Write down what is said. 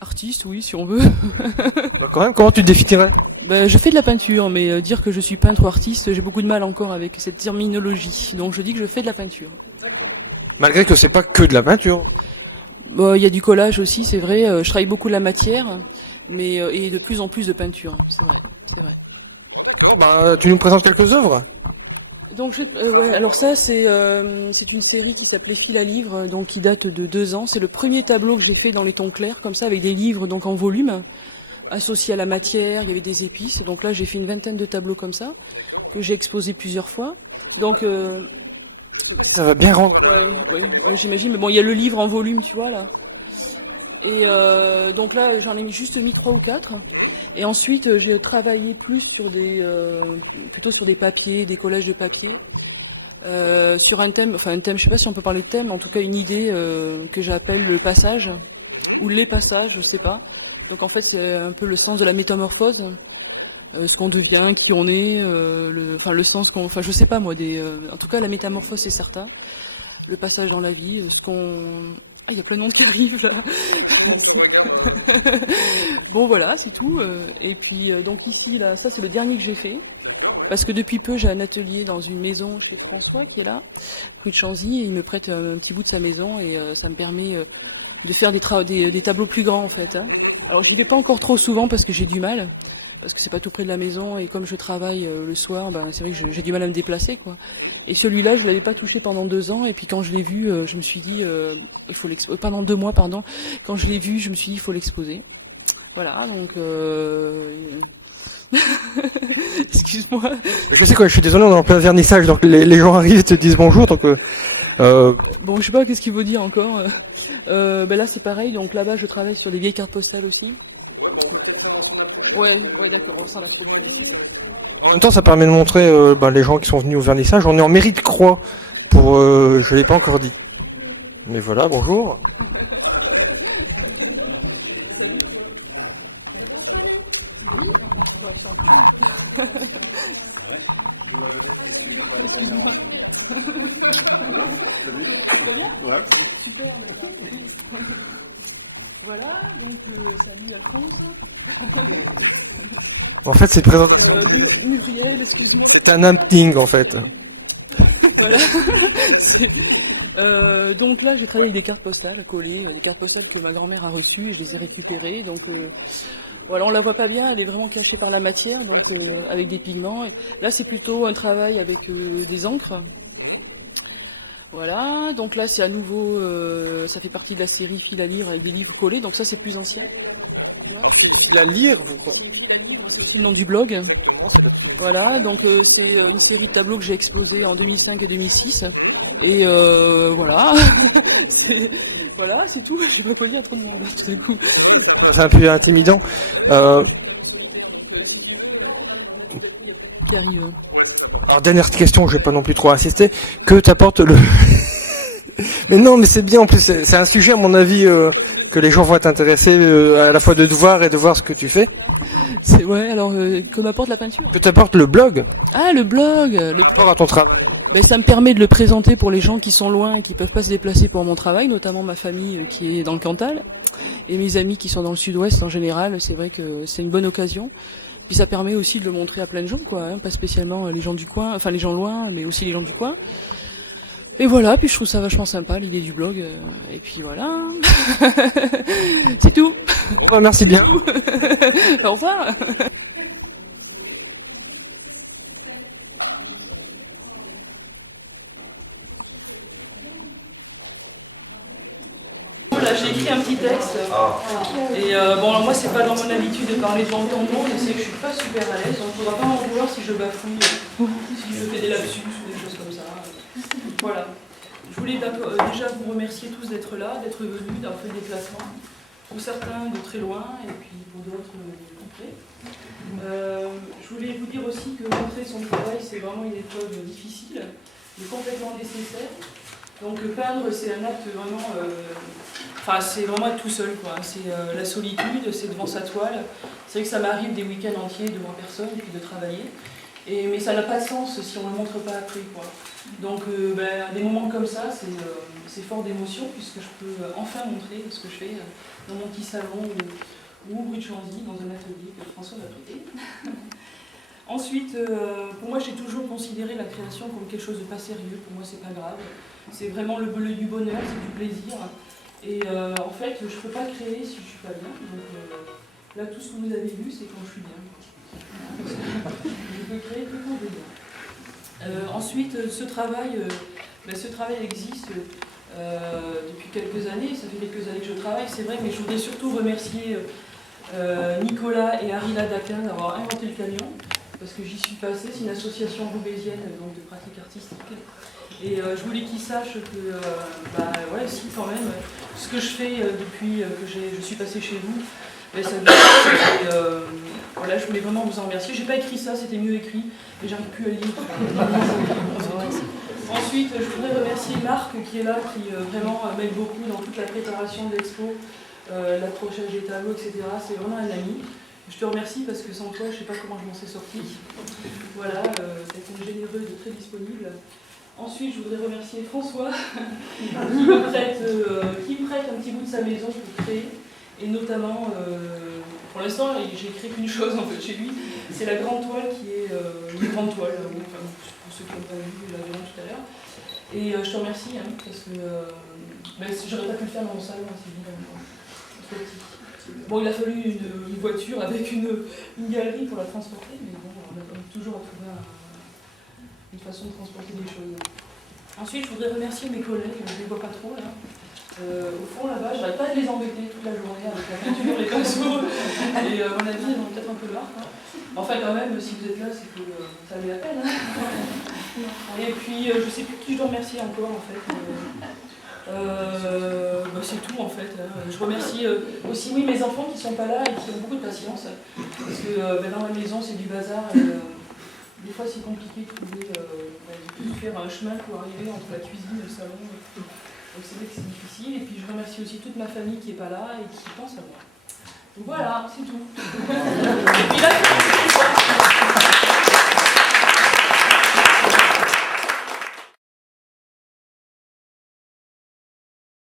Artiste, oui, si on veut. Bah, quand même, comment tu te définirais? Ben, je fais de la peinture, mais dire que je suis peintre ou artiste, j'ai beaucoup de mal encore avec cette terminologie. Donc je dis que je fais de la peinture. Malgré que c'est pas que de la peinture. Bon, il y a du collage aussi, c'est vrai. Je travaille beaucoup la matière, mais et de plus en plus de peinture, c'est vrai, c'est vrai. Bon, bah, tu nous présentes quelques œuvres? Donc ouais, alors ça c'est une série qui s'appelait Fil à livre, donc qui date de 2 ans. C'est le premier tableau que j'ai fait dans les tons clairs, comme ça, avec des livres donc en volume, associés à la matière. Il y avait des épices. Donc là, j'ai fait une vingtaine de tableaux comme ça que j'ai exposé plusieurs fois. Donc Ça va bien rendre. ouais, j'imagine. Mais bon, il y a le livre en volume, tu vois là. Et donc là, j'en ai juste mis 3 ou 4. Et ensuite, j'ai travaillé plus sur plutôt sur des papiers, des collages de papier. Sur un thème, enfin un thème, je sais pas si on peut parler de thème, en tout cas une idée que j'appelle le passage, ou les passages, je sais pas. Donc en fait c'est un peu le sens de la métamorphose, ce qu'on devient, qui on est, enfin le sens qu'on, enfin je sais pas moi, en tout cas la métamorphose c'est certain, le passage dans la vie, ce qu'on, ah il y a plein de monde qui arrive là. Bon voilà c'est tout. Et puis donc ici là, ça c'est le dernier que j'ai fait. Parce que depuis peu, j'ai un atelier dans une maison chez François qui est là, rue de Chanzy, et il me prête un petit bout de sa maison et ça me permet de faire des tableaux plus grands en fait. Hein. Alors je ne fais pas encore trop souvent parce que j'ai du mal, parce que c'est pas tout près de la maison et comme je travaille le soir, ben, c'est vrai que j'ai du mal à me déplacer quoi. Et celui-là, je l'avais pas touché pendant 2 ans et puis quand je l'ai vu, je me suis dit il faut l'exposer. Pendant 2 mois pardon, quand je l'ai vu, je me suis dit il faut l'exposer. Voilà donc. Excuse-moi. Je sais quoi, je suis désolé, on est en plein vernissage, donc les gens arrivent et te disent bonjour, donc euh, Bon, je sais pas qu'est-ce qu'il faut dire encore. Ben là, c'est pareil. Donc là-bas, je travaille sur des vieilles cartes postales aussi. Ouais, d'accord. On sent la fraude. en même temps, ça permet de montrer bah, les gens qui sont venus au vernissage. On est en mairie de Croix, pour, je l'ai pas encore dit. Mais voilà, bonjour. Super, voilà, donc salut à tous. En fait, c'est présent. Muriel, excuse-moi. C'est un hunting, en fait. Voilà. C'est- donc là, j'ai travaillé avec des cartes postales collées, des cartes postales que ma grand-mère a reçues, je les ai récupérées. Donc voilà, on la voit pas bien, elle est vraiment cachée par la matière, donc avec des pigments. Et là, c'est plutôt un travail avec des encres. Voilà, donc là c'est à nouveau, ça fait partie de la série Fil à lire avec des livres collés, donc ça c'est plus ancien. La lire, C'est aussi le nom du blog. Voilà, donc c'est une série de tableaux que j'ai exposés en 2005 et 2006. Et voilà, c'est voilà, c'est tout. Je sais pas quoi dire trop de monde tout d'un coup. c'est un peu intimidant. Euh, Qui arrive. alors, dernière question, je vais pas non plus trop insister. Que t'apporte le... Mais non, mais c'est bien, en plus, c'est un sujet, à mon avis, que les gens vont être intéressés à la fois de te voir et de voir ce que tu fais. C'est ouais, alors que m'apporte la peinture? Que t'apporte le blog, Ah, le blog. par rapport à ton travail. Ben, ça me permet de le présenter pour les gens qui sont loin et qui peuvent pas se déplacer pour mon travail, notamment ma famille qui est dans le Cantal et mes amis qui sont dans le Sud-Ouest en général. C'est vrai que c'est une bonne occasion. Puis ça permet aussi de le montrer à plein de gens, quoi, hein, pas spécialement les gens du coin, enfin les gens loin, mais aussi les gens du coin. Et voilà, puis je trouve ça vachement sympa l'idée du blog. Et puis voilà, c'est tout. Ouais, merci bien. Au revoir. Là, j'ai écrit un petit texte. Et bon, alors moi, c'est pas dans mon habitude de parler devant autant de monde. C'est que je suis pas super à l'aise. Donc, il faudra pas m'en vouloir si je bafouille, si je fais des lapsus ou des choses comme ça. Voilà. Je voulais déjà vous remercier tous d'être là, d'être venus, d'avoir fait le déplacement. Pour certains de très loin et puis pour d'autres tout près. Je voulais vous dire aussi que montrer son travail, c'est vraiment une épreuve difficile, mais complètement nécessaire. Donc peindre, c'est un acte vraiment... Enfin, c'est vraiment être tout seul, quoi. C'est la solitude, c'est devant sa toile. C'est vrai que ça m'arrive des week-ends entiers devant personne et puis de travailler. Mais ça n'a pas de sens si on ne le montre pas après, quoi. Donc des moments comme ça, c'est fort d'émotion, puisque je peux enfin montrer ce que je fais dans mon petit salon ou rue de Chanzy, dans un atelier que François m'a prêté. Ensuite, pour moi, j'ai toujours considéré la création comme quelque chose de pas sérieux. Pour moi, c'est pas grave. C'est vraiment du bonheur, c'est du plaisir. Et en fait, je ne peux pas créer si je ne suis pas bien. Donc là, tout ce que vous avez vu, c'est quand je suis bien. Je peux créer que quand je vais bien. Ensuite, ce travail existe depuis quelques années. Ça fait quelques années que je travaille, c'est vrai, mais je voudrais surtout remercier Nicolas et Arila Daquin d'avoir inventé le camion, parce que j'y suis passée. C'est une association roubaisienne donc de pratique artistique. Et je voulais qu'ils sachent que, si quand même, ce que je fais depuis que je suis passée chez vous, ça voilà, je voulais vraiment vous en remercier. J'ai pas écrit ça, c'était mieux écrit, et j'arrive plus à le lire. Ensuite, je voudrais remercier Marc qui est là, qui vraiment m'aide beaucoup dans toute la préparation de l'expo, l'accrochage des tableaux, etc. C'est vraiment un ami. Je te remercie parce que sans toi, je ne sais pas comment je m'en suis sortie. Voilà, c'est une généreuse et très disponible. Ensuite, je voudrais remercier François qui me prête un petit bout de sa maison pour créer. Et notamment, pour l'instant, j'ai créé qu'une chose en fait chez lui, c'est la grande toile qui est une grande toile, enfin, pour ceux qui n'ont pas vu, la verront tout à l'heure. Et je te remercie parce que j'aurais pas pu le faire dans mon salon, c'est évident, trop petit. Bon, il a fallu une voiture avec une galerie pour la transporter, mais bon, on a toujours à trouver une façon de transporter les choses. Ensuite, je voudrais remercier mes collègues, je ne les vois pas trop là. Au fond, là-bas, je n'arrête pas de les embêter toute la journée avec la peinture, les pinceaux, et à mon avis, ils ont peut-être un peu marre. Enfin, quand même, si vous êtes là, c'est que ça valait la peine. Et puis, je ne sais plus qui je dois remercier encore, en fait. C'est tout, en fait. Je remercie aussi, oui, mes enfants qui ne sont pas là et qui ont beaucoup de patience. Parce que dans ma maison, c'est du bazar. Et, des fois, c'est compliqué de trouver, de faire un chemin pour arriver entre la cuisine et le salon. Donc c'est vrai que c'est difficile. Et puis je remercie aussi toute ma famille qui n'est pas là et qui pense à moi. Donc voilà, c'est tout. Et puis